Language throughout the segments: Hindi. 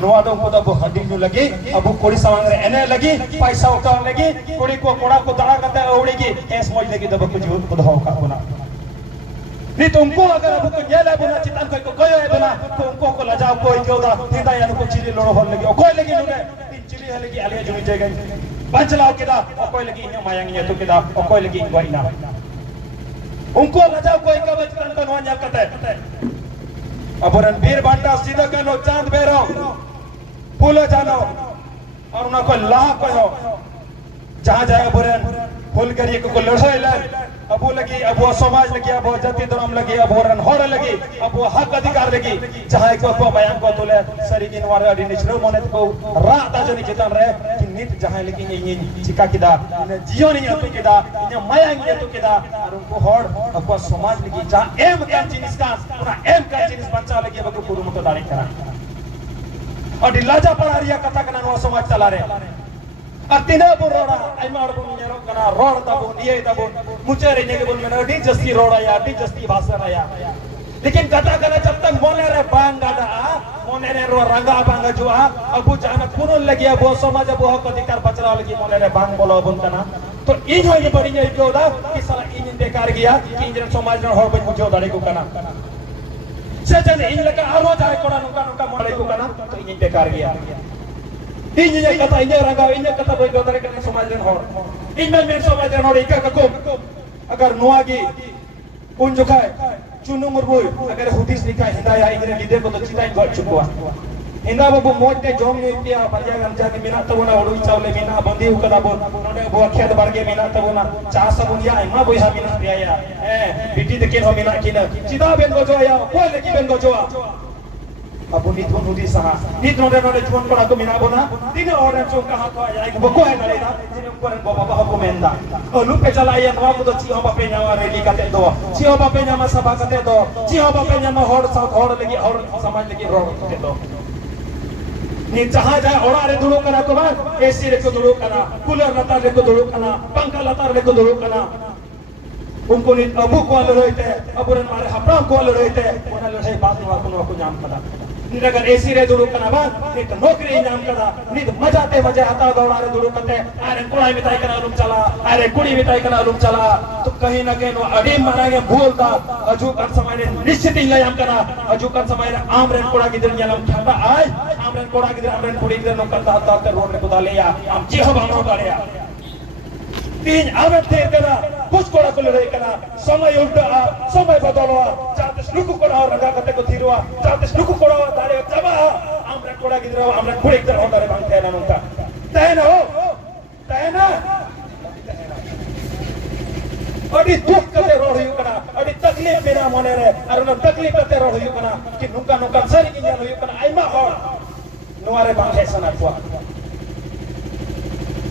नुआ दो उनको दबो हड्डी नु लगी अब कोड़ी सवांग रे एने लगी पैसा उठाव लगी कोड़ी को कोड़ा को दड़ा कते ओड़ेगी एस मोज लगी दबो कुछ बुधाव का बना नहीं तो उनको अगर अब को ये ले बना चितान कोई को गयो है बना तो उनको को लजाओ कोई क्यों दा हिंदा यान को चिली लोड़ो होल लगी कोई लगी नुने तीन चिली है लगी आले जुनी जगह पंचलाओ केदा कोई लगी इन मायांग ये तो केदा कोई लगी इन गोइना उनको लजाओ कोई का बचतन को नोया कते अबरन वीर बांटा सीधा कनो चांद बेरो फूल जानो और उनको लाह कहो जहां जाए अबरन फूल करिए को लड़ोइला अबो लगी अब वो समाज लगी अब वो जाति धर्म लगी अब वो रन होड़ लगी अब वो हक अधिकार लगी जहां को बयान को तोले सरी की नवार अडी निचरो मने को राता जनी चितन रे कि नित जहां लगी ये चिका किदा ने जियो नहीं तो किदा ने मायांग ये तो किदा और उनको होड़ अब वो समाज लगी जहां एम का जिनिस का पूरा एम का जिनिस बच्चा लगी अब को पूरा मत दाड़ी करा और दिलाजा पड़ारिया कथा कना नो समाज चला रे अतिना बुरोड़ा आइमा और बुनियारो कना रोड तबो निये तबो मुचेरे ने के बोल में डी जस्ती रोड़ा या डी जस्ती भाषा या लेकिन कथा कना जब तक मोने रे बांगा दा मोने रे रो रंगा बांगा जो अबु जाना पुनो लगी वो समाज अब हक अधिकार बचरा लगी मोने रे बांग बोलो बन कना तो इन हो ये बड़ी ये क्यों कि साला इन बेकार गया कि इन समाज न होड़ बन मुझे दाड़ी को कना सजन इन लगा आरो जाए कोड़ा नुका नुका मोड़े को कना तो इन बेकार गया इन्हें कथा इन्हें रंगा इन्हें कथा बोल दो तरह के समाज में होड़ इनमें में समाज में होड़ इका कको अगर नुआगी उन जो खाए चुनु मुर्बुई अगर हुदिस निकाय हिंदाया इन्हें लीडर को तो चिताई गॉड चुकवा हिंदा बाबू मोज के जोम ने किया बलिया गंजा के मिना तो ना ओडुई चावले मिना बंदी उकदा बो नोने बो खेत बारगे मिना तो ना चा सबुन या इमा बोया मिना रिया ए बिटी देखे हो मिना किना चिदा बेन गो जो या कोई लेकी बेन गो जो अबु नित नुदी सहा नित नोडे नोडे जुन कोड़ा को मिना बोना तीन और चो कहा तो आया को बको है नलेदा जिने को रे बाबा को मेंदा लु पे चलाया नवा को तो चिहो बापे न्यावा रेली काते दो चिहो बापे न्यामा सभा काते दो चिहो बापे न्यामा होड़ साउथ होड़ लगी और समाज लगी रोड काते दो नि जहां जाए ओड़ा रे दुड़ो करा तो बाद एसी रे को दुड़ो करा कूलर लता रे को दुड़ो करा पंखा लता रे को दुड़ो करा उनको नि अबु को लड़ते अबुरन मारे हपरा को लड़ते ओना लड़ाई बात नो को जाम पड़ा निरगर एसी रे दुड़ो कना बा नित नौकरी नाम करा नित मजाते मजे हता दौड़ा रे दुड़ो कते अरे कोड़ा मिताई कना लुम चला अरे कुड़ी मिताई कना लुम चला तो कहीं ना कहीं नो अडी मारागे भूलता अजू कर समय रे निश्चित ही लयम करा अजू कर समय रे आम रे कोड़ा की दिन यालम खाता आज आम रे कोड़ा की दिन आम रे कुड़ी की दिन नो करता हता कर रोड रे कुदा लेया हम जीहो बानो गाड़िया तीन आवे थे कना कुछ कोड़ा को लड़ाई कना समय उल्टा समय बदलवा चाहते लुकु कोड़ा रगा कते को थीरवा चाहते लुकु कोड़ा दारे जबा हमरे कोड़ा गिदरा हमरे खुड़ी कर होता रे बांगते ना नुका तैना अडी दुख कते रोड हियो कना अडी तकलीफ मेरा मने रे अर न तकलीफ कते रोड हियो कना कि नुका नुका सरी कि जानो हियो कना आइमा हो नुआरे बांगे सना को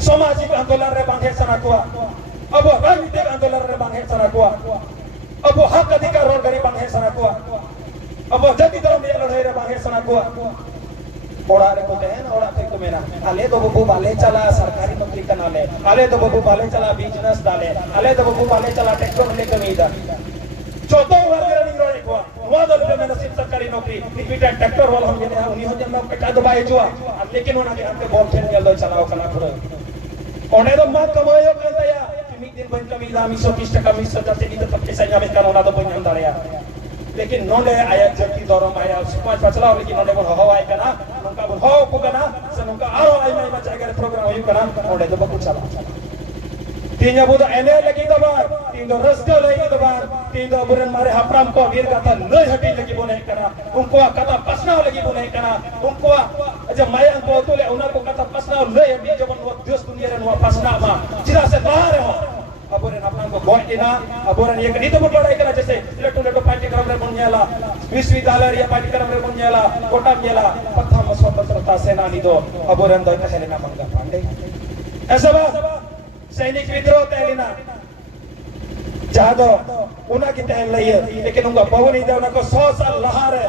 सामाजिक आंदोलन रे बांगे सना को अब राजनीतिक आंदोलन रे बांगे सना को अब हक अधिकार रोड गरी बांगे सना को अब जाति धर्म ये लड़ाई रे बांगे सना को ओड़ा रे को देन ओड़ा ते को मेरा आले तो बबू बाले चला सरकारी नौकरी करना ले आले तो बबू बाले चला बिजनेस डाले आले तो बबू बाले चला ट्रैक्टर ले कमीदा चौथा वर्ग रे नहीं रोए को वादल पे मैंने सिर्फ सरकारी नौकरी निपिटा ट्रैक्टर वाला हम ने उन्हीं हो जन्म पेटा दबाए जो लेकिन उन्होंने हमके बहुत खेल गल चलाओ कना खरो ओने तो मत कमायो करता या कि दिन बन कमीदा 130 टका 170 से तो पैसा जामे करना तो बन अंदर या लेकिन नोले आया जति दरम आया समाज बचला लेकिन नोले को हवा आया कना उनका हो को कना से उनका आरो आई में बचा के प्रोग्राम होई कना नोले तो बहुत चला तीन बुद एने लगी दबार तीन रस्ते लगी दबार तीन बुरन मारे हपराम को वीर कथा न हटी लगी बोने कना उनको कथा पसना लगी बोने कना उनको जब माया को तो ले उनको कथा पसना ले हटी जब वो देश दुनिया रे नो पसना मा जिरा से बाहर हो अबोरन अपना को गोइना अबोरन ये कनी तो बड़ाई करा जैसे लेटो लेटो पार्टी करम रे बुनियाला विश्वविद्यालय या पार्टी करम रे बुनियाला कोटा मेला प्रथम स्वतंत्रता सेनानी दो अबोरन दो कहले ना मंगा पांडे ऐसा बा सैनिक विद्रोह तहलीना जादो उना की तहल नहीं है लेकिन उनका बहु नहीं था उनको 100 साल लहार है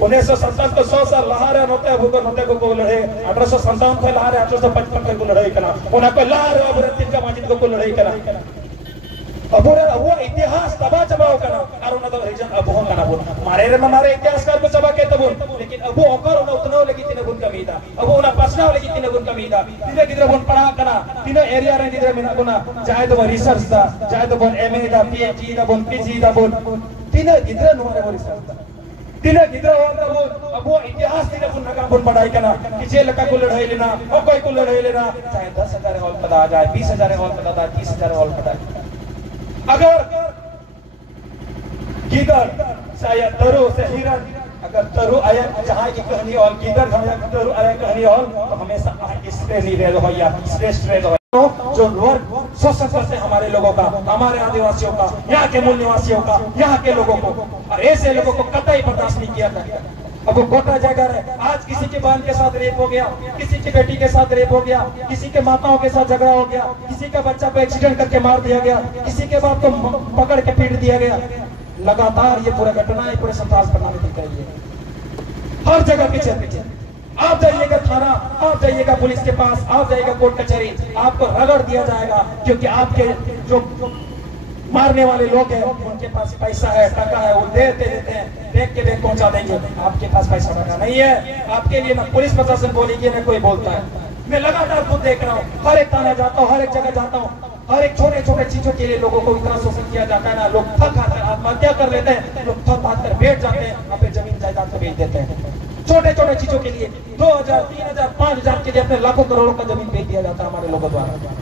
1957 को 100 साल लहार है नोते को लड़े 1857 को लहार है 1855 को लड़ाई करा उनको लहार है अब तिनका माजिद को लड़ाई करा अबो इतिहास तबा चबाओ कना आरो न तो रीजन अबो कना बोल मारे रे मारे इतिहासकार को चबा के तबो लेकिन अबो ओकर न उतना लगी तिने गुण कमीदा अबो ना प्रश्न लगी तिने गुण कमीदा तिने किधर बोन पढ़ा कना तिने एरिया रे किधर मिना कोना चाहे तो रिसर्च दा चाहे तो बोन एमए दा पीएचडी दा बोन पीजी दा बोन तिने किधर नो रे रिसर्च दा तिने किधर होता बोन अबो इतिहास तिने गुण नका बोन पढ़ाई कना किसे लका को लड़ाई लेना और कोई को लड़ाई लेना चाहे 10,000 हॉल पता आ जाए 20,000 हॉल पता आ 30,000 हॉल पता अगर गीदड़ शायद तरु से हिरन अगर तरु आया जहाँ की कहानी और गीदड़ तरु आया कहानी और तो हमेशा इससे नहीं रह भैया श्रेष्ठ रह जो लोग शोषण करते हमारे लोगों का हमारे आदिवासियों का यहाँ के मूल निवासियों का यहाँ के लोगों को और ऐसे लोगों को कतई बर्दाश्त नहीं किया जाता। अब वो कोटा जगह है आज किसी के बहन के साथ रेप हो गया किसी की बेटी के साथ रेप हो गया किसी के माताओं के साथ झगड़ा हो गया किसी का बच्चा को एक्सीडेंट करके मार दिया गया किसी के बाप को पकड़ के पीट दिया गया। लगातार ये पूरा घटना पूरे संताल प्रणाली में दिख रही है हर जगह पीछे आप जाइएगा थाना आप जाइएगा पुलिस के पास आप जाइएगा कोर्ट कचहरी आपको रगड़ दिया जाएगा क्योंकि आपके जो मारने वाले लोग हैं उनके पास पैसा है टका है वो देते हैं देख के देख पहुंचा देंगे। आपके पास पैसा टका नहीं है आपके लिए ना पुलिस प्रशासन बोलेगी ना कोई बोलता है। मैं लगातार खुद देख रहा हूँ हर एक थाना जाता हूँ हर एक जगह जाता हूँ हर एक छोटे छोटे चीजों के लिए लोगों को इतना शोषण किया जाता है ना लोग थक हाथ कर आत्महत्या कर लेते हैं लोग थक हाथ कर बैठ जाते हैं अपने जमीन जायदाद को बेच देते हैं छोटे छोटे चीजों के लिए 2,000 3,000 5,000 के लिए अपने लाखों करोड़ों का जमीन बेच दिया जाता है हमारे लोगों द्वारा।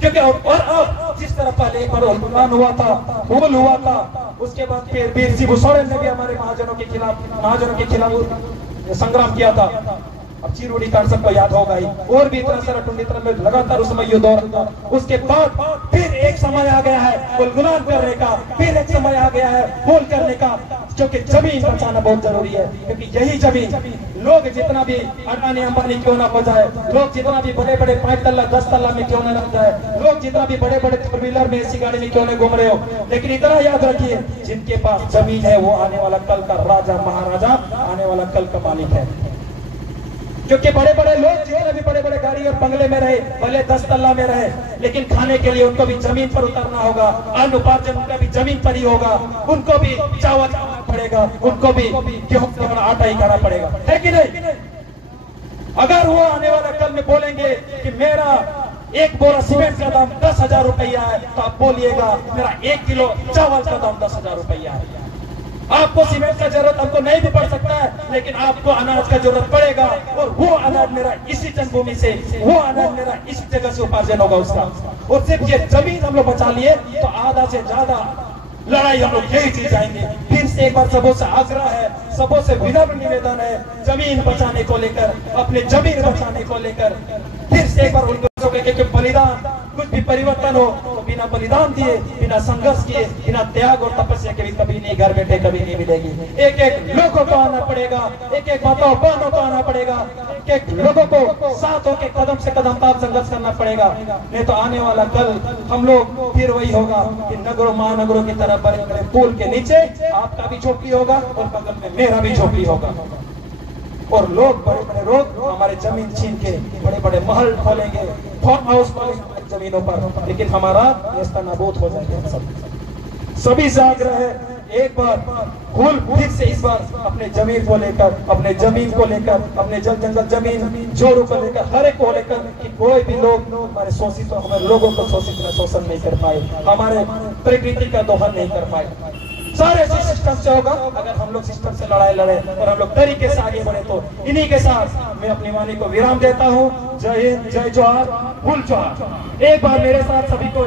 क्योंकि और अब जिस तरह पहले एक बार हुलगुलान हुआ था हुल हुआ था उसके बाद फिर वीर सिंह सोरेन ने भी हमारे महाजनों के खिलाफ संग्राम किया था। अब चिरोड़ी कांड सबको याद होगा ही और भी इतना सारा टुंडी तरह में लगातार उस समय युद्ध हो रहा था। उसके बाद फिर एक समय आ गया है हुलगुलान करने का फिर एक समय आ गया है होल करने का क्योंकि जमीन बचाना बहुत जरूरी है क्योंकि यही जमीन लोग जितना भी अडानी अंबानी क्यों ना हो जाए लोग जितना भी बड़े बड़े 5 तल्ला 10 तल्ला में क्यों ना लग जाए लोग जितना भी बड़े बड़े 4 व्हीलर में ऐसी गाड़ी में क्यों ना घूम रहे हो लेकिन इतना याद रखिए जिनके पास जमीन है वो आने वाला कल का राजा महाराजा आने वाला कल का मालिक है। क्योंकि बड़े बड़े लोग जितने भी बड़े बड़े गाड़ी और बंगले में रहे भले 10 तल्ला में रहे लेकिन खाने के लिए उनको भी जमीन पर उतरना होगा अन्न उपार्जन उनका भी जमीन पर ही होगा उनको भी चावल खाना पड़ेगा उनको भी गेहूं आटा ही खाना पड़ेगा है कि नहीं। अगर वो आने वाला कल में बोलेंगे कि मेरा एक बोरा सीमेंट का दाम 10,000 रुपया है तो आप बोलिएगा मेरा 1 किलो चावल का दाम 10,000 रुपया है। आपको सीमेंट का जरूरत हमको नहीं भी पड़ सकता है लेकिन आपको अनाज का जरूरत पड़ेगा और वो अनाज मेरा इसी जन्मभूमि से वो अनाज मेरा इसी जगह से उपार्जन होगा उसका। और सिर्फ ये जमीन हम लोग बचा लिए तो आधा से ज्यादा लड़ाई हम लोग यही जीत जाएंगे। फिर से एक बार सबों से आग्रह है सबों से विनम्र निवेदन है जमीन बचाने को लेकर अपने जमीन बचाने को लेकर फिर से एक बार उनको बलिदान कुछ भी परिवर्तन हो तो बिना बलिदान दिए बिना संघर्ष किए बिना त्याग और तपस्या के भी कभी नहीं घर बैठे कभी नहीं मिलेगी। एक एक लोगों को आना पड़ेगा एक एक माताओं बहनों को आना पड़ेगा एक एक लोगों को साथ होकर कदम से कदम ताल संघर्ष करना पड़ेगा नहीं तो आने वाला कल हम लोग फिर वही होगा कि नगरों महानगरों की तरह बड़े बड़े पुल के नीचे आपका भी झोपड़ी होगा और बगल में मेरा भी झोपड़ी होगा और लोग बड़े बड़े लोग हमारे जमीन छीन के बड़े बड़े महल खोलेंगे फार्म हाउस खोलेंगे हमारी जमीनों पर लेकिन हमारा रास्ता नाबूद हो जाएगा। सभी से आग्रह है एक बार भूल फिर से इस बार अपने जमीन को लेकर अपने जमीन को लेकर अपने जल जंगल जमीन जोड़ों को लेकर हर एक को लेकर कि कोई भी लोग हमारे शोषित हमारे लोगों को शोषण नहीं कर पाए हमारे प्रकृति का दोहन नहीं कर पाए। सारे सिस्टम से होगा अगर हम लोग सिस्टम से लड़ाई लड़े और हम लोग तरीके से आगे बढ़े तो इन्हीं के साथ मैं अपनी वाणी को विराम देता हूँ। जय हिंद जय जोहार फुल जोहार। एक बार मेरे साथ सभी को